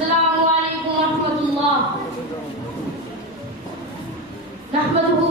السلام عليكم ورحمة الله. نحمده